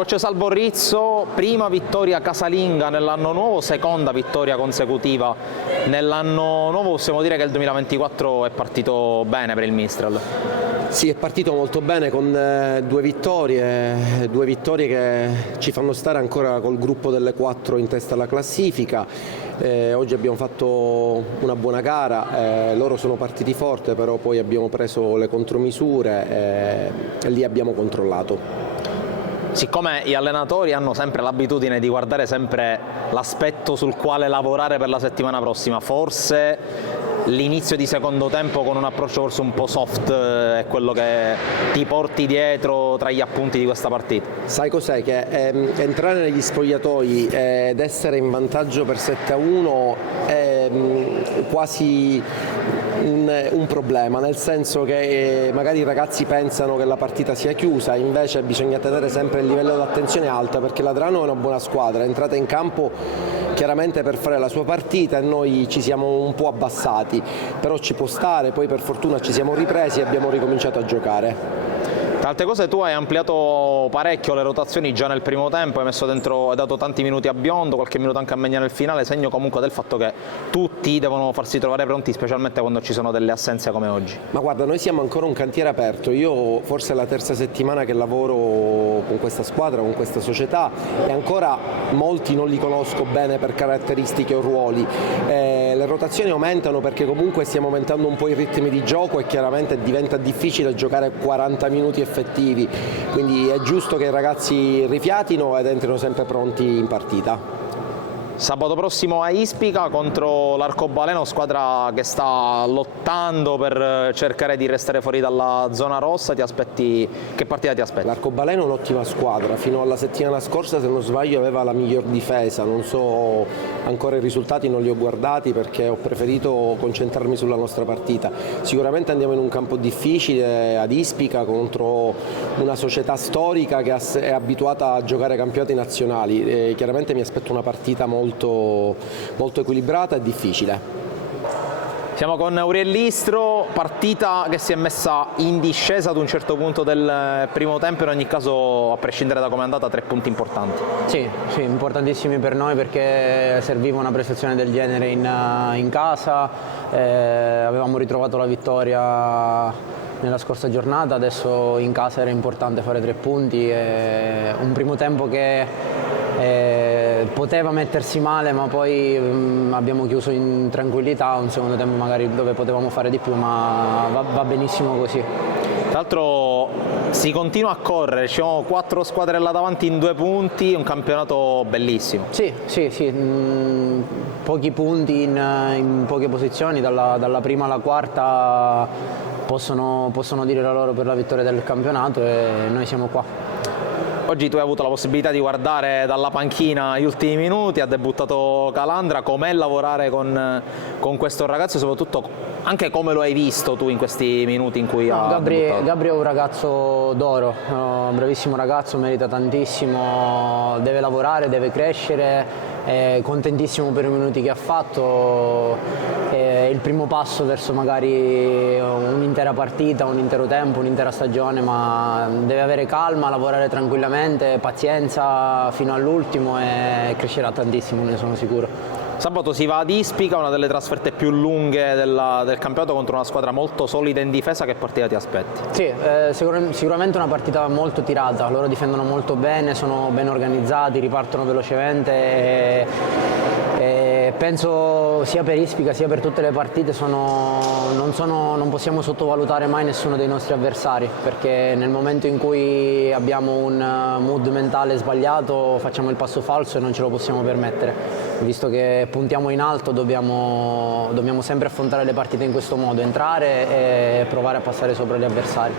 Coach Salvo Rizzo, prima vittoria casalinga nell'anno nuovo, seconda vittoria consecutiva nell'anno nuovo, possiamo dire che il 2024 è partito bene per il Mistral? Sì, è partito molto bene con due vittorie che ci fanno stare ancora col gruppo delle 4 in testa alla classifica. Oggi abbiamo fatto una buona gara, loro sono partiti forte, però poi abbiamo preso le contromisure e lì abbiamo controllato. Siccome gli allenatori hanno sempre l'abitudine di guardare sempre l'aspetto sul quale lavorare per la settimana prossima, forse l'inizio di secondo tempo con un approccio forse un po' soft è quello che ti porti dietro tra gli appunti di questa partita? Sai cos'è? Che entrare negli spogliatoi ed essere in vantaggio per 7-1 è quasi un problema, nel senso che magari i ragazzi pensano che la partita sia chiusa, invece bisogna tenere sempre il livello di attenzione alto, perché l'Adrano è una buona squadra, è entrata in campo chiaramente per fare la sua partita e noi ci siamo un po' abbassati, però ci può stare, poi per fortuna ci siamo ripresi e abbiamo ricominciato a giocare. Tra altre cose tu hai ampliato parecchio le rotazioni già nel primo tempo, hai messo dentro, hai dato tanti minuti a Biondo, qualche minuto anche a Megna nel finale, segno comunque del fatto che tutti devono farsi trovare pronti, specialmente quando ci sono delle assenze come oggi. Ma guarda, noi siamo ancora un cantiere aperto, io forse è la terza settimana che lavoro con questa squadra, con questa società e ancora molti non li conosco bene per caratteristiche o ruoli. Le rotazioni aumentano perché comunque stiamo aumentando un po' i ritmi di gioco e chiaramente diventa difficile giocare 40 minuti effettivi, quindi è giusto che i ragazzi rifiatino ed entrino sempre pronti in partita. Sabato prossimo a Ispica contro l'Arcobaleno, squadra che sta lottando per cercare di restare fuori dalla zona rossa. Ti aspetti, che partita ti aspetti? L'Arcobaleno è un'ottima squadra, fino alla settimana scorsa se non sbaglio aveva la miglior difesa, non so ancora i risultati, non li ho guardati perché ho preferito concentrarmi sulla nostra partita. Sicuramente andiamo in un campo difficile ad Ispica contro una società storica che è abituata a giocare campionati nazionali, chiaramente mi aspetto una partita molto equilibrata e difficile. Siamo con Aurelistro, partita che si è messa in discesa ad un certo punto del primo tempo, in ogni caso a prescindere da come è andata 3 punti importanti. Sì, importantissimi per noi perché serviva una prestazione del genere in casa, avevamo ritrovato la vittoria nella scorsa giornata, adesso in casa era importante fare 3 punti, un primo tempo che poteva mettersi male, ma poi abbiamo chiuso in tranquillità, un secondo tempo magari dove potevamo fare di più, ma va benissimo così. Tra l'altro si continua a correre, ci sono 4 squadre là davanti in 2 punti, un campionato bellissimo. Sì, pochi punti in poche posizioni, dalla prima alla quarta possono dire la loro per la vittoria del campionato e noi siamo qua. Oggi tu hai avuto la possibilità di guardare dalla panchina gli ultimi minuti, ha debuttato Calandra, com'è lavorare con questo ragazzo e soprattutto anche come lo hai visto tu in questi minuti in cui ha debuttato? Gabri è un ragazzo d'oro, un bravissimo ragazzo, merita tantissimo, deve lavorare, deve crescere, contentissimo per i minuti che ha fatto, è il primo passo verso magari un'intera partita, un intero tempo, un'intera stagione, ma deve avere calma, lavorare tranquillamente, pazienza fino all'ultimo e crescerà tantissimo, ne sono sicuro. Sabato si va ad Ispica, una delle trasferte più lunghe del campionato contro una squadra molto solida in difesa. Che partita ti aspetti? Sì, sicuramente una partita molto tirata, loro difendono molto bene, sono ben organizzati, ripartono velocemente e penso sia per Ispica sia per tutte le partite non possiamo sottovalutare mai nessuno dei nostri avversari, perché nel momento in cui abbiamo un mood mentale sbagliato facciamo il passo falso e non ce lo possiamo permettere. Visto che puntiamo in alto dobbiamo sempre affrontare le partite in questo modo, entrare e provare a passare sopra gli avversari.